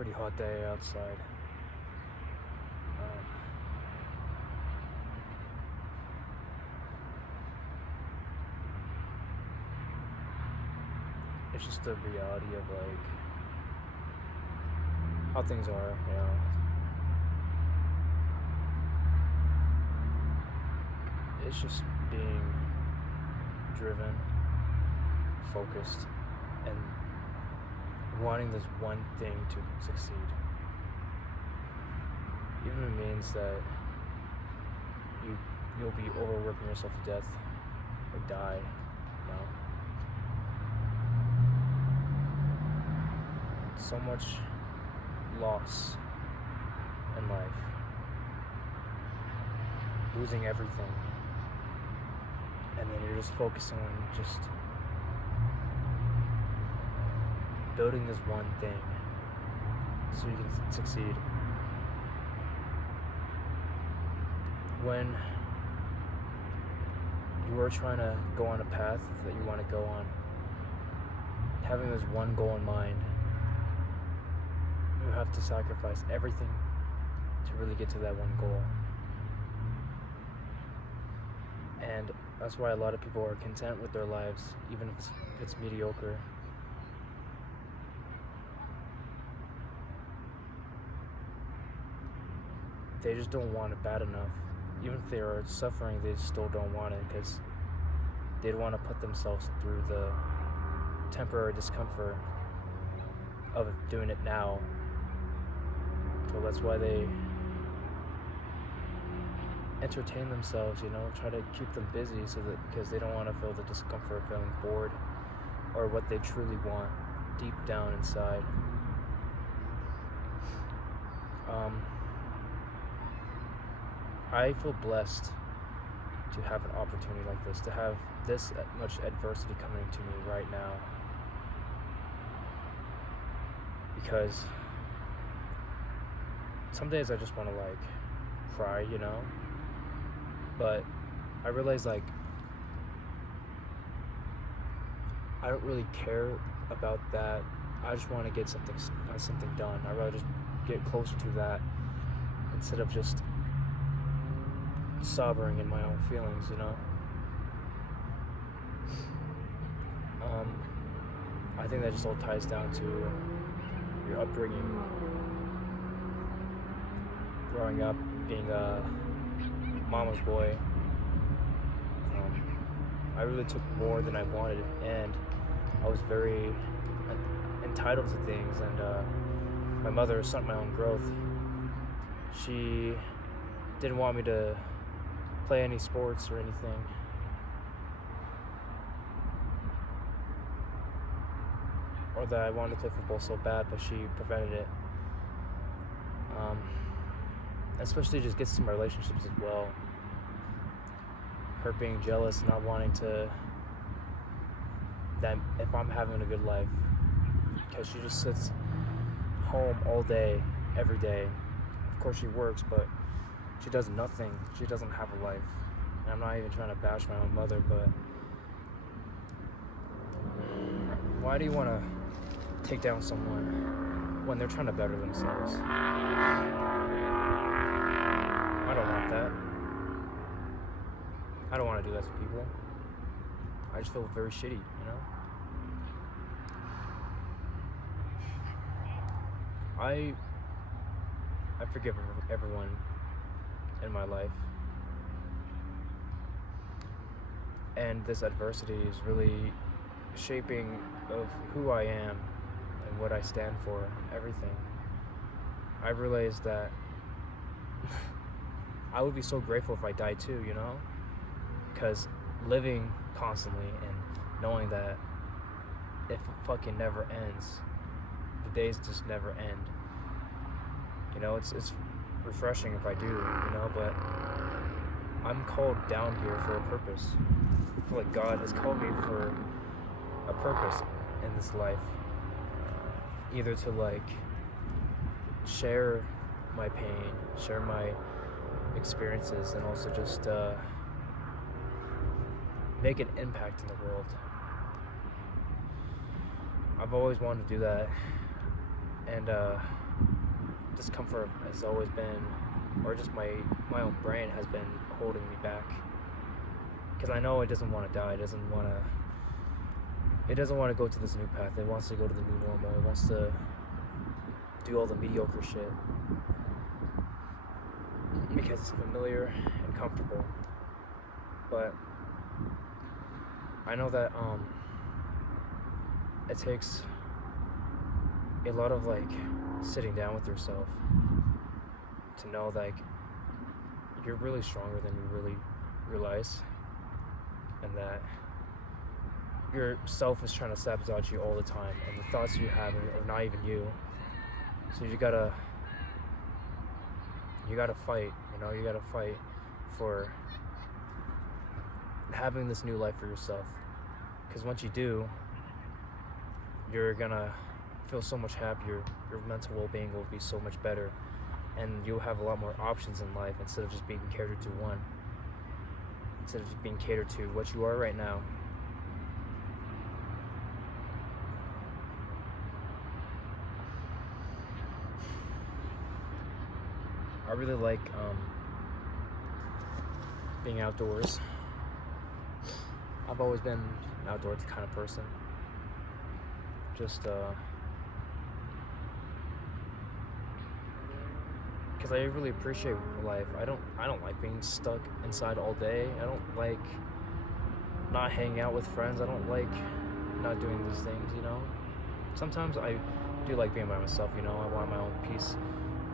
pretty hot day outside. Um, it's just the reality of like how things are. It's just being driven, focused, and wanting this one thing to succeed. Even if it means that you'll be overworking yourself to death or die. So much loss in life. Losing everything. And then you're just focusing on just building this one thing so you can succeed. When you are trying to go on a path that you want to go on, having this one goal in mind, you have to sacrifice everything to really get to that one goal. And that's why a lot of people are content with their lives, even if it's mediocre. They just don't want it bad enough. Even if they are suffering, they still don't want it because they don't want to put themselves through the temporary discomfort of doing it now. So that's why they entertain themselves, try to keep them busy because they don't want to feel the discomfort of feeling bored or what they truly want deep down inside. I feel blessed to have an opportunity like this, to have this much adversity coming to me right now. Because some days I just want to cry, but I realize I don't really care about that. I just want to get something done. I'd rather just get closer to that instead of just sobbing in my own feelings, I think that just all ties down to your upbringing, growing up, being a mama's boy. I really took more than I wanted, and I was very entitled to things, and my mother stunted my own growth. She didn't want me to play any sports or anything. Or that I wanted to play football so bad, but she prevented it. Especially just gets to my relationships as well. Her being jealous, not wanting that if I'm having a good life. Because she just sits home all day, every day. Of course she works, but she does nothing. She doesn't have a life. And I'm not even trying to bash my own mother, but why do you want to take down someone when they're trying to better themselves? I don't want that. I don't want to do that to people. I just feel very shitty, I forgive everyone in my life. And this adversity is really shaping of who I am and what I stand for, everything. I realized that I would be so grateful if I died too, because living constantly and knowing that it fucking never ends, the days just never end. It's refreshing if I do, but I'm called down here for a purpose. I feel like God has called me for a purpose in this life. Either to share my pain, share my experiences, and also just make an impact in the world. I've always wanted to do that, and discomfort has always been, or just my own brain has been holding me back. Because I know it doesn't want to die. It doesn't want to go to this new path. It wants to go to the new normal. It wants to do all the mediocre shit because it's familiar and comfortable. But I know that it takes a lot of like sitting down with yourself to know that you're really stronger than you really realize, and that your self is trying to sabotage you all the time, and the thoughts you have are not even you. So you gotta fight, you gotta fight for having this new life for yourself. Because once you do, you're gonna feel so much happier, your mental well-being will be so much better, and you'll have a lot more options in life instead of just being catered to one. Instead of just being catered to what you are right now. I really like being outdoors. I've always been an outdoors kind of person. Just because I really appreciate life. I don't like being stuck inside all day. I don't like not hanging out with friends. I don't like not doing these things, Sometimes I do like being by myself, I want my own peace.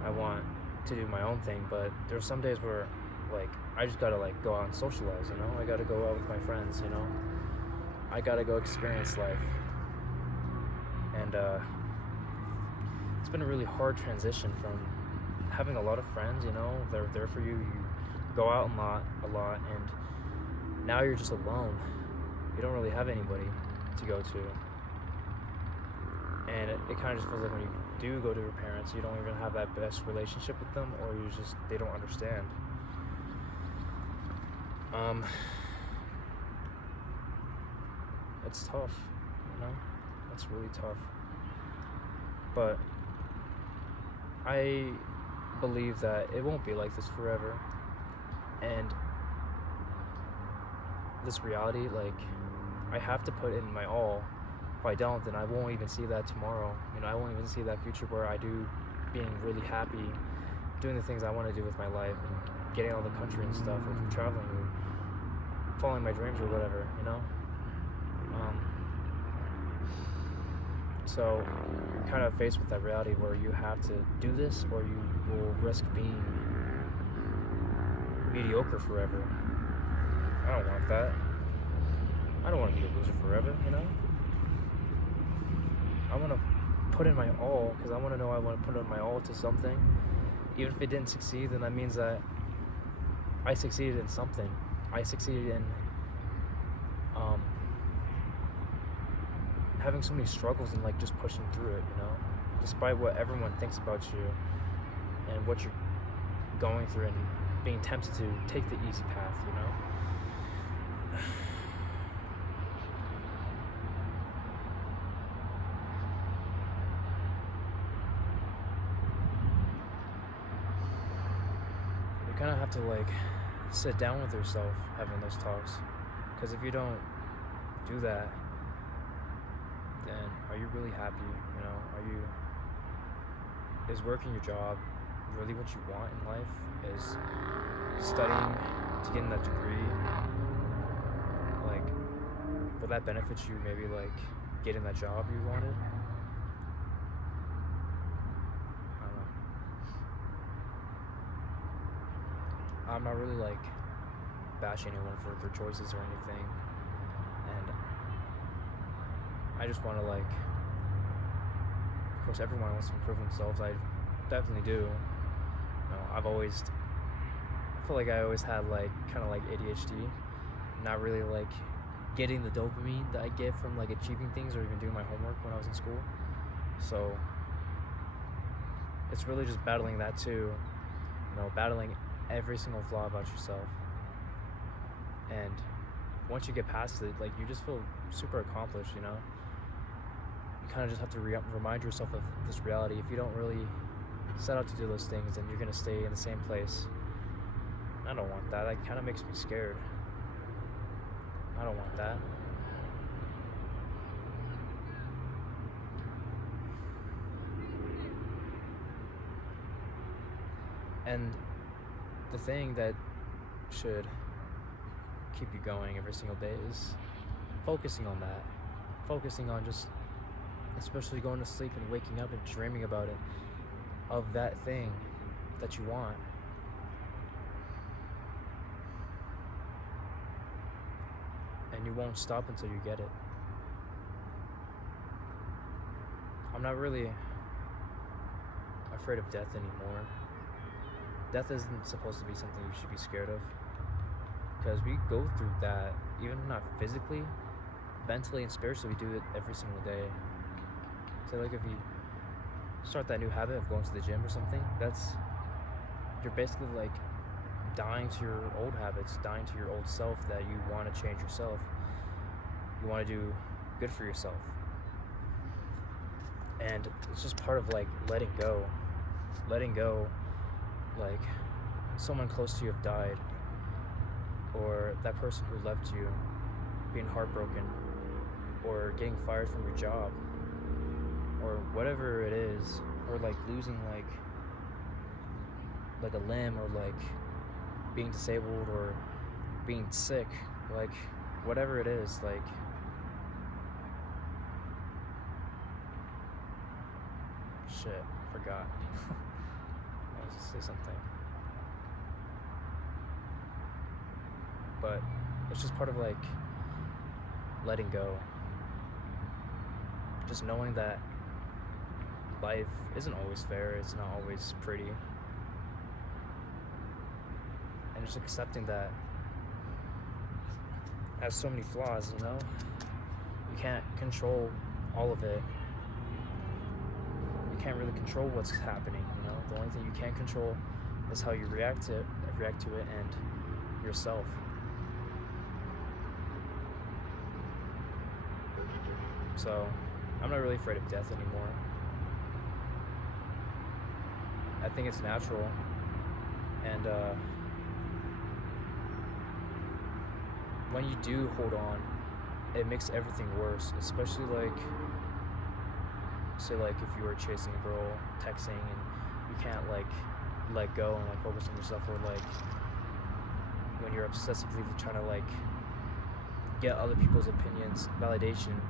I want to do my own thing, but there's some days where like I just gotta like go out and socialize, I gotta go out with my friends, I gotta go experience life. And it's been a really hard transition from having a lot of friends, they're there for you, you go out a lot, and now you're just alone. You don't really have anybody to go to. And it kind of just feels like when you do go to your parents, you don't even have that best relationship with them, or they don't understand. It's tough, it's really tough. But I believe that it won't be like this forever, and this reality, like, I have to put in my all. If I don't, then I won't even see that tomorrow. I won't even see that future where I do being really happy, doing the things I want to do with my life, and getting out of the country and stuff, or traveling, or following my dreams, or whatever, So you're kind of faced with that reality where you have to do this, or you will risk being mediocre forever. I don't want that. I don't want to be a loser forever, I want to put in my all, because I want to know I want to put in my all to something. Even if it didn't succeed, then that means that I succeeded in something. I succeeded in having so many struggles and like just pushing through it, despite what everyone thinks about you and what you're going through, and being tempted to take the easy path, You kind of have to like sit down with yourself having those talks, because if you don't do that, then are you really happy? Is working your job really what you want in life? Is studying to get in that degree, like, will that benefit you maybe like getting that job you wanted? I don't know. I'm not really like bashing anyone for their choices or anything, and I just want to like, of course everyone wants to improve themselves. I definitely do. I feel like I always had like kind of like ADHD, not really like getting the dopamine that I get from like achieving things or even doing my homework when I was in school. So it's really just battling that too, battling every single flaw about yourself. And once you get past it, like, you just feel super accomplished, You kind of just have to remind yourself of this reality. If you don't really set out to do those things and you're gonna stay in the same place. I don't want that. That kind of makes me scared. I don't want that. And the thing that should keep you going every single day is focusing on that. Focusing on just, especially going to sleep and waking up and dreaming about it, of that thing that you want. And you won't stop until you get it. I'm not really afraid of death anymore. Death isn't supposed to be something you should be scared of, because we go through that, even if not physically, mentally and spiritually. We do it every single day. So like if you start that new habit of going to the gym or something, you're basically like dying to your old habits, dying to your old self that you want to change yourself. You want to do good for yourself. And it's just part of like letting go, like someone close to you have died, or that person who left you, being heartbroken, or getting fired from your job, or whatever it is, or like losing like a limb, or like being disabled, or being sick, like whatever it is, like shit, forgot. I was just say something. But it's just part of like letting go. Just knowing that life isn't always fair, it's not always pretty. And just accepting that it has so many flaws, you know? You can't control all of it. You can't really control what's happening, you know? The only thing you can control is how you react to it and yourself. So, I'm not really afraid of death anymore. I think it's natural, and when you do hold on, it makes everything worse, especially like, say like if you were chasing a girl, texting, and you can't like let go and like focus on yourself, or like when you're obsessively trying to like get other people's opinions, validation,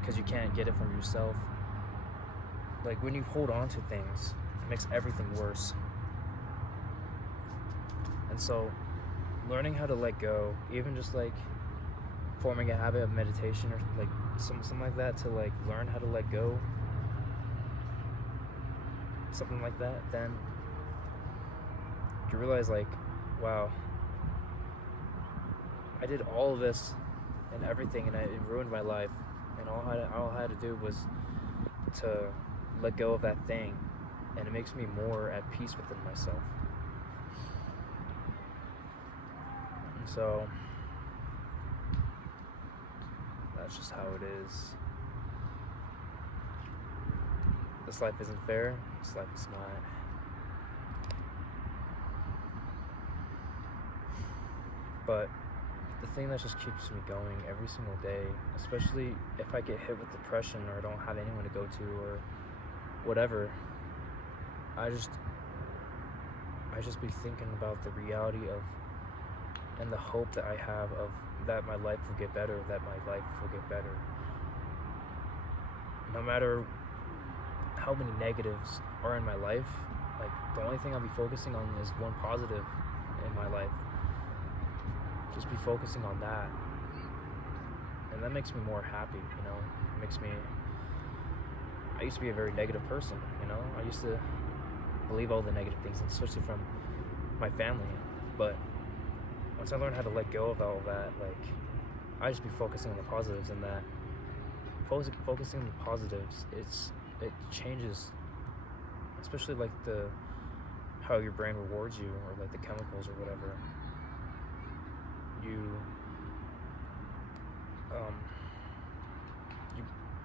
because you can't get it from yourself. Like when you hold on to things, it makes everything worse. And so learning how to let go, even just like forming a habit of meditation or like something like that, to like learn how to let go, something like that, then you realize like, wow, I did all of this and everything, and it ruined my life, and all I had to do was to let go of that thing, and it makes me more at peace within myself. And so that's just how it is. This life isn't fair. This life is not. But the thing that just keeps me going every single day, especially if I get hit with depression or I don't have anyone to go to or whatever, I just be thinking about the reality of, and the hope that I have of, that my life will get better, No matter how many negatives are in my life, like the only thing I'll be focusing on is one positive in my life. Just be focusing on that. And that makes me more happy, you know? I used to be a very negative person, you know? I used to believe all the negative things, especially from my family. But once I learned how to let go of all of that, like, I just be focusing on the positives, and that focusing on the positives, it changes, especially like how your brain rewards you, or like the chemicals or whatever. You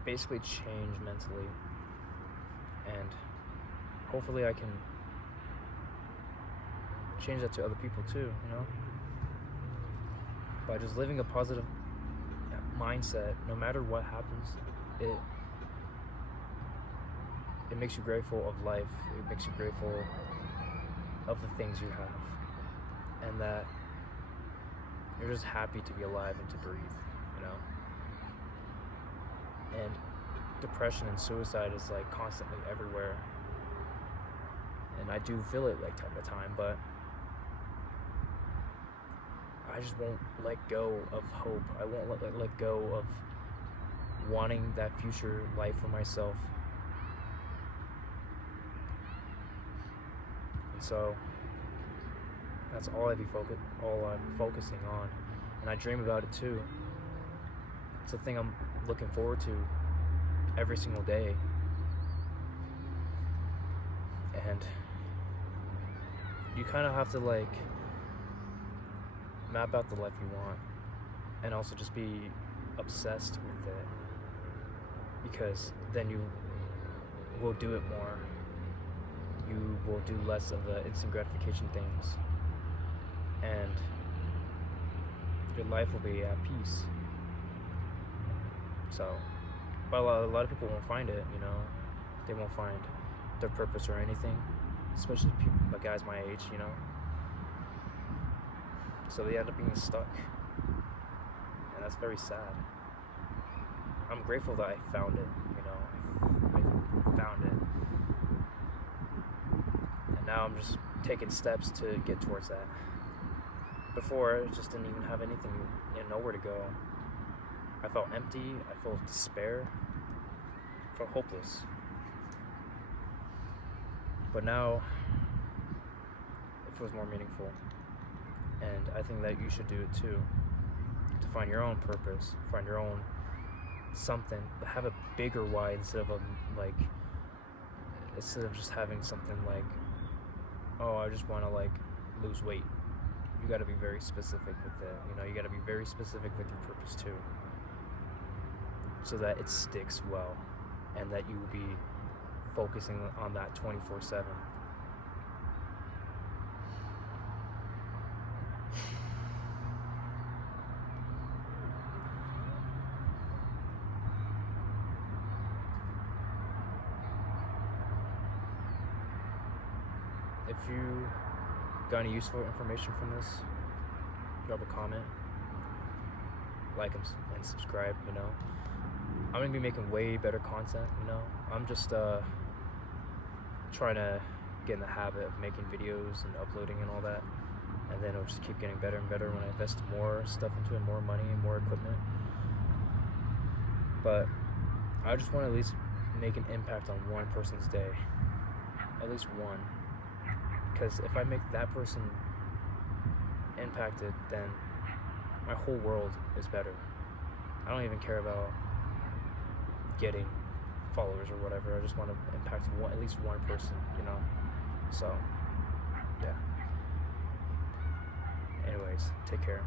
basically change mentally, and hopefully I can change that to other people too, you know? By just living a positive mindset, no matter what happens, it makes you grateful of life. It makes you grateful of the things you have, and that you're just happy to be alive and to breathe, you know? And depression and suicide is like constantly everywhere, and I do feel it like time to time, but I just won't let go of hope. I won't let go of wanting that future life for myself. And so that's all I'm focusing on, and I dream about it too. It's a thing I'm looking forward to every single day, and you kind of have to like map out the life you want, and also just be obsessed with it, because then you will do it more. You will do less of the instant gratification things, and your life will be at peace. So, but a lot of people won't find it, you know? They won't find their purpose or anything, especially people, like guys my age, you know? So they end up being stuck, and that's very sad. I'm grateful that I found it, you know? I found it. And now I'm just taking steps to get towards that. Before, I just didn't even have anything, you know, nowhere to go. I felt empty, I felt despair, I felt hopeless. But now, it feels more meaningful. And I think that you should do it too. To find your own purpose, find your own something, but have a bigger why instead of just having something like, oh, I just want to like lose weight. You got to be very specific with it. You know, you got to be very specific with your purpose too, so that it sticks well, and that you will be focusing on that 24/7. If you got any useful information from this, drop a comment, like and subscribe, you know. I'm gonna be making way better content, you know. I'm just trying to get in the habit of making videos and uploading and all that, and then it'll just keep getting better and better when I invest more stuff into it, more money and more equipment. But I just want to at least make an impact on one person's day, at least one. Because if I make that person impacted, then my whole world is better. I don't even care about getting followers or whatever. I just want to impact at least one person, you know? So, yeah. Anyways, take care.